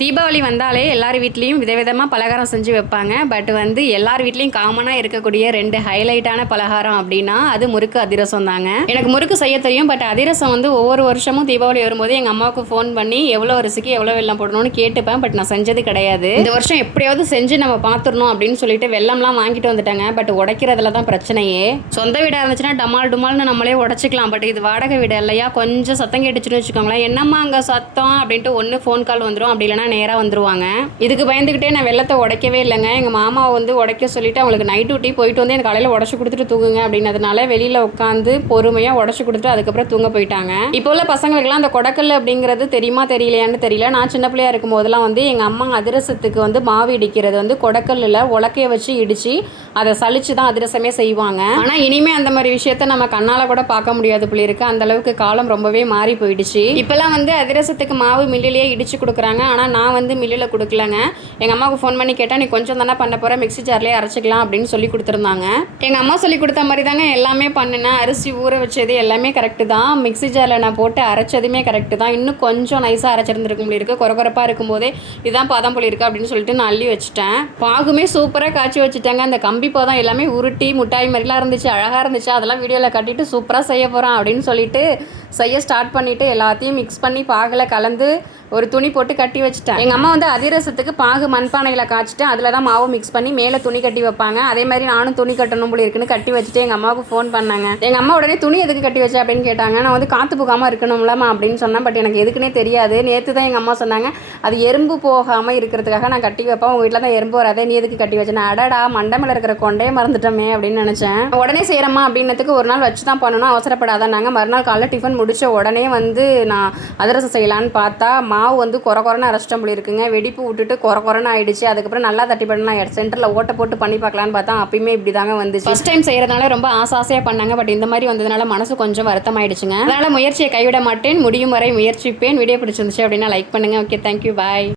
தீபாவளி வந்தாலே எல்லார் வீட்லேயும் விதவிதமாக பலகாரம் செஞ்சு வைப்பாங்க. பட் வந்து எல்லார் வீட்லேயும் காமனாக இருக்கக்கூடிய 2 ஹைலைட்டான பலகாரம் அப்படின்னா அது முறுக்கு அதிரசம் தாங்க. எனக்கு முறுக்கு செய்ய தெரியும். பட் அதிரசம் வந்து ஒவ்வொரு வருஷமும் தீபாவளி வரும்போது எங்கள் அம்மாவுக்கு ஃபோன் பண்ணி எவ்வளோ அரிசிக்கு எவ்வளோ வெல்லம் போடணும்னு கேட்டுப்பேன். பட் நான் செஞ்சது கிடையாது. இந்த வருஷம் எப்படியாவது செஞ்சு நம்ம பார்த்துடணும் அப்படின்னு சொல்லிட்டு வெல்லம்லாம் வாங்கிட்டு வந்துட்டாங்க. பட் உடைக்கிறதுல தான் பிரச்சனையே. சொந்த வீடாக இருந்துச்சுன்னா டமால் டுமால்னு நம்மளே உடச்சிக்கலாம். பட் இது வாடகை வீடு இல்லையா, கொஞ்சம் சத்தம் கேட்டுச்சுன்னு வச்சுக்கோங்களேன், என்னம்மா அங்கே சத்தம் அப்படின்ட்டு ஒன்று ஃபோன் கால் வந்துடும், அப்படி இல்லைன்னா நேராக வந்துருவாங்க. இதுக்கு பயந்துக்கிட்டே நான் வெள்ளத்தை உடைக்கவே இல்லைங்க. எங்கள் மாமாவை வந்து உடைக்க சொல்லிட்டு அவங்களுக்கு நைட் டியூட்டி போயிட்டு வந்து எனக்கு காலையில் உடச்சி கொடுத்துட்டு தூங்குங்க அப்படின்னதுனால வெளியில் உட்காந்து பொறுமையாக உடச்சி கொடுத்துட்டு அதுக்கப்புறம் தூங்க போயிட்டாங்க. இப்போ உள்ள பசங்களுக்குலாம் அந்த கொடக்கல் அப்படிங்கிறது தெரியுமா தெரியலையான்னு தெரியல. நான் சின்ன பிள்ளையா இருக்கும் போதெல்லாம் வந்து எங்கள் அம்மா அதிரசத்துக்கு வந்து மாவு இடிக்கிறது வந்து கொடக்கல்லில் உலக்கைய வச்சு இடித்து அதை சலிச்சு தான் அதிரசமே செய்வாங்க. ஆனால் இனிமேல் அந்த மாதிரி விஷயத்த நம்ம கண்ணால் கூட பார்க்க முடியாது போல இருக்கு. அந்த அளவுக்கு காலம் ரொம்பவே மாறி போயிடுச்சு. இப்போல்லாம் வந்து அதிரசத்துக்கு மாவு மில்லிலேயே இடிச்சு கொடுக்குறாங்க. ஆனால் நான் வந்து மில்லில் கொடுக்கலங்க. எங்கள் அம்மாவுக்கு ஃபோன் பண்ணி கேட்டால் நீ கொஞ்சம் தானே பண்ண போகிற, மிக்ஸி ஜார்லேயே அரைச்சிக்கலாம் அப்படின்னு சொல்லி கொடுத்துருந்தாங்க. எங்கள் அம்மா சொல்லி கொடுத்த மாதிரி தாங்க எல்லாமே பண்ணினேன். அரிசி ஊற வச்சது எல்லாமே கரெக்டு தான். மிக்ஸி ஜாரில் நான் போட்டு அரைச்சதுமே கரெக்டு தான். இன்னும் கொஞ்சம் நைஸாக அரைச்சிருந்துருக்க முடியிருக்கு. கொரகொரப்பாக இருக்கும்போதே இதான் பாதம் போல இருக்குது அப்படின்னு சொல்லிட்டு நான் அள்ளி வச்சுட்டேன். பாகுமே சூப்பராக காய்ச்சி வச்சுட்டாங்க. அந்த கம்பி பாதம் எல்லாமே உருட்டி முட்டாய் மாதிரிலாம் இருந்துச்சு, அழகாக இருந்துச்சு. அதெல்லாம் வீடியோவில் கட்டிட்டு சூப்பராக செய்ய போகிறேன் அப்படின்னு சொல்லிட்டு செய்ய ஸ்டார்ட் பண்ணிவிட்டு எல்லாத்தையும் மிக்ஸ் பண்ணி பாகில் கலந்து ஒரு துணி போட்டு கட்டி வச்சுட்டேன். எங்கள் அம்மா வந்து அதிரசத்துக்கு பாகு மண்பானையில் காய்ச்சிட்டு அதில் தான் மாவு மிக்ஸ் பண்ணி மேலே துணி கட்டி வைப்பாங்க. அதே மாதிரி நானும் துணி கட்டணும் போல இருக்குன்னு கட்டி வச்சுட்டு எங்கள் அம்மாவுக்கு ஃபோன் பண்ணாங்க. எங்கள் அம்மா உடனே துணி எதுக்கு கட்டி வச்சேன் அப்படின்னு கேட்டாங்க. நான் வந்து காற்று போகாமல் இருக்கணும்லமா அப்படின்னு சொன்னேன். பட் எனக்கு எதுக்குன்னே தெரியாது. நேற்று தான் எங்கள் அம்மா சொன்னாங்க அது எறும்பு போகாமல் இருக்கிறதுக்காக நான் கட்டி வைப்பேன், உங்கள் வீட்டில் தான் எறும்பு வராதே, நீ எதுக்கு கட்டி வச்சேன். அடடா மண்டமில் இருக்கிற கொண்டையே மறந்துட்டோமே அப்படின்னு நினச்சேன். உடனே செய்கிறம்மா அப்படின்னதுக்கு ஒரு நாள் வச்சு தான் பண்ணணும், அவசரப்படாதான். நாங்கள் மறுநாள் காலைல டிஃபன் முடித்த உடனே வந்து நான் அதிரசம் செய்யலான்னு பார்த்தா மாவு வந்து கொரன்னு அரைச்சிட்டோம் போல இருக்குங்க. வெடிப்பு விட்டுட்டு கொரன்னு ஆயிடுச்சு. அதுக்கப்புறம் நல்லா தட்டி பண்ணலாம், சென்டரில் ஓட்ட போட்டு பண்ணி பார்க்கலான்னு பார்த்தா அப்பயுமே இப்படி தாங்க வந்துச்சு. ஃபர்ஸ்ட் டைம் செய்கிறதுனால ரொம்ப ஆசையாக பண்ணாங்க. பட் இந்த மாதிரி வந்ததுனால மனசு கொஞ்சம் வருத்தமாயிடுச்சுங்க. அதனால் முயற்சியை கைவிட மாட்டேன், முடியும் வரை முயற்சிப்பேன். வீடியோ பிடிச்சிருந்துச்சு அப்படின்னா லைக் பண்ணுங்கள். ஓகே, தேங்க்யூ, பாய்.